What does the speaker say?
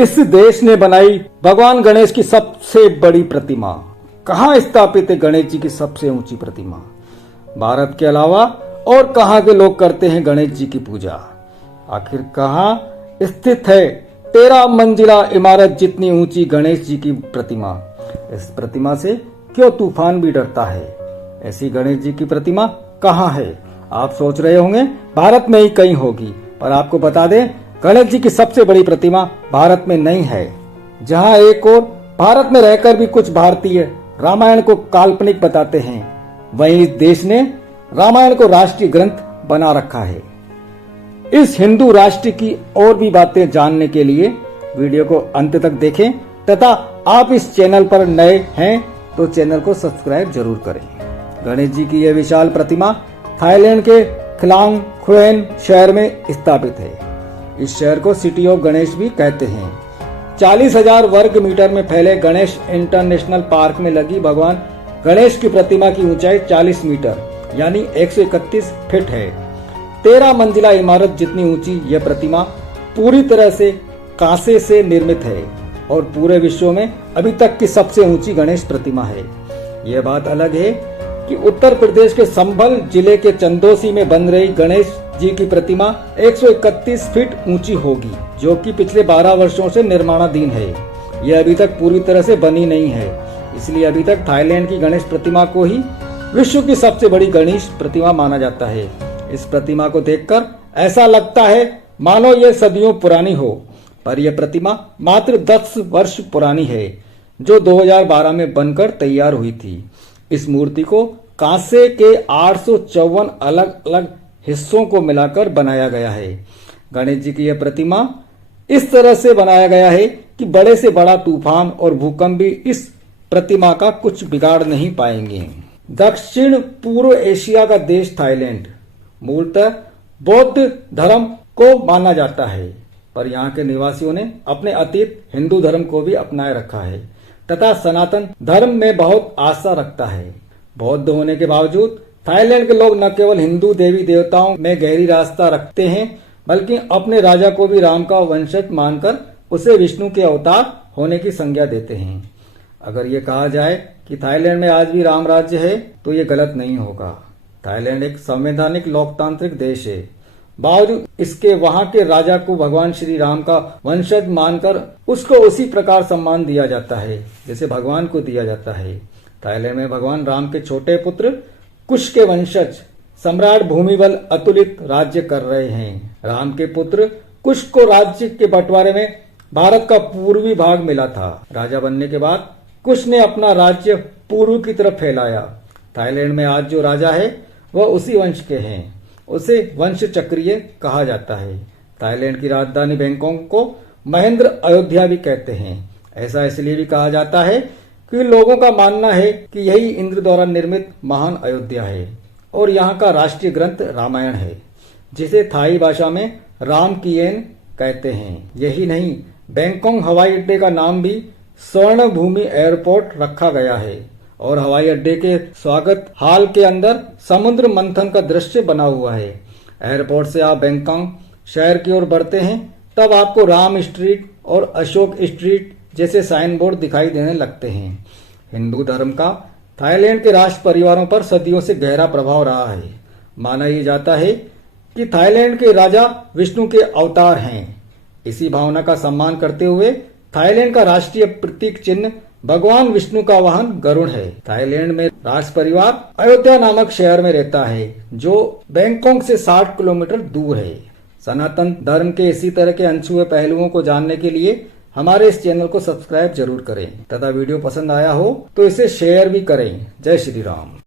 इस देश ने बनाई भगवान गणेश की सबसे बड़ी प्रतिमा। कहाँ स्थापित है गणेश जी की सबसे ऊंची प्रतिमा? भारत के अलावा और कहाँ के लोग करते हैं गणेश जी की पूजा? आखिर कहाँ स्थित है 13 मंजिला इमारत जितनी ऊंची गणेश जी की प्रतिमा? इस प्रतिमा से क्यों तूफान भी डरता है? ऐसी गणेश जी की प्रतिमा कहाँ है? आप सोच रहे होंगे भारत में ही कहीं होगी, पर आपको बता दें गणेश जी की सबसे बड़ी प्रतिमा भारत में नहीं है। जहां एक और भारत में रहकर भी कुछ भारतीय रामायण को काल्पनिक बताते हैं, वहीं इस देश ने रामायण को राष्ट्रीय ग्रंथ बना रखा है। इस हिंदू राष्ट्र की और भी बातें जानने के लिए वीडियो को अंत तक देखें तथा आप इस चैनल पर नए हैं तो चैनल को सब्सक्राइब जरूर करें। गणेश जी की यह विशाल प्रतिमा थाईलैंड के खिलांग खुएन शहर में स्थापित है। इस शहर को सिटी ऑफ गणेश भी कहते हैं। 40,000 वर्ग मीटर में फैले गणेश इंटरनेशनल पार्क में लगी भगवान गणेश की प्रतिमा की ऊंचाई 40 मीटर यानी 131 फीट है। 13 मंजिला इमारत जितनी ऊंची यह प्रतिमा पूरी तरह से कांसे से निर्मित है और पूरे विश्व में अभी तक की सबसे ऊंची गणेश प्रतिमा है। यह बात अलग है कि उत्तर प्रदेश के संभल जिले के चंदोसी में बन रही गणेश जी की प्रतिमा 131 फीट ऊंची होगी, जो कि पिछले 12 वर्षों से निर्माणाधीन है। यह अभी तक पूरी तरह से बनी नहीं है, इसलिए अभी तक थाईलैंड की गणेश प्रतिमा को ही विश्व की सबसे बड़ी गणेश प्रतिमा माना जाता है। इस प्रतिमा को देखकर ऐसा लगता है मानो ये सदियों पुरानी हो, पर यह प्रतिमा मात्र 10 वर्ष पुरानी है, जो 2012 में बनकर तैयार हुई थी। इस मूर्ति को कांसे के 854 अलग अलग हिस्सों को मिलाकर बनाया गया है। गणेश जी की यह प्रतिमा इस तरह से बनाया गया है कि बड़े से बड़ा तूफान और भूकंप भी इस प्रतिमा का कुछ बिगाड़ नहीं पाएंगे। दक्षिण पूर्व एशिया का देश थाईलैंड मूलतः बौद्ध धर्म को माना जाता है, पर यहाँ के निवासियों ने अपने अतीत हिंदू धर्म को भी अपनाए रखा है तथा सनातन धर्म में बहुत आस्था रखता है। बौद्ध होने के बावजूद थाईलैंड के लोग न केवल हिंदू देवी देवताओं में गहरी आस्था रखते हैं, बल्कि अपने राजा को भी राम का वंशज मानकर उसे विष्णु के अवतार होने की संज्ञा देते हैं। अगर ये कहा जाए कि थाईलैंड में आज भी राम राज्य है तो ये गलत नहीं होगा। थाईलैंड एक संवैधानिक लोकतांत्रिक देश है। बावजूद इसके वहां के राजा को भगवान श्री राम का वंशज मानकर उसको उसी प्रकार सम्मान दिया जाता है जैसे भगवान को दिया जाता है। थाईलैंड में भगवान राम के छोटे पुत्र कुश के वंशज सम्राट भूमिबल अतुलित राज्य कर रहे हैं। राम के पुत्र कुश को राज्य के बंटवारे में भारत का पूर्वी भाग मिला था। राजा बनने के बाद कुश ने अपना राज्य पूर्व की तरफ फैलाया। थाईलैंड में आज जो राजा है वह उसी वंश के हैं। उसे वंश चक्रीय कहा जाता है। थाईलैंड की राजधानी बैंकॉक को महेंद्र अयोध्या भी कहते हैं। ऐसा इसलिए भी कहा जाता है कि लोगों का मानना है कि यही इंद्र द्वारा निर्मित महान अयोध्या है और यहाँ का राष्ट्रीय ग्रंथ रामायण है, जिसे थाई भाषा में राम किएन कहते हैं। यही नहीं, बैंकॉक हवाई अड्डे का नाम भी स्वर्ण भूमि एयरपोर्ट रखा गया है और हवाई अड्डे के स्वागत हॉल के अंदर समुद्र मंथन का दृश्य बना हुआ है। एयरपोर्ट से आप बैंकॉक शहर की ओर बढ़ते हैं तब आपको राम स्ट्रीट और अशोक स्ट्रीट जैसे साइन बोर्ड दिखाई देने लगते हैं। हिंदू धर्म का थाईलैंड के राष्ट्र परिवारों पर सदियों से गहरा प्रभाव रहा है। माना यह जाता है कि थाईलैंड के राजा विष्णु के अवतार हैं। इसी भावना का सम्मान करते हुए थाईलैंड का राष्ट्रीय प्रतीक चिन्ह भगवान विष्णु का वाहन गरुड़ है। थाईलैंड में राज परिवार अयोध्या नामक शहर में रहता है, जो बैंकॉक से 60 किलोमीटर दूर है। सनातन धर्म के इसी तरह के अनछुए पहलुओं को जानने के लिए हमारे इस चैनल को सब्सक्राइब जरूर करें तथा वीडियो पसंद आया हो तो इसे शेयर भी करें। जय श्री राम।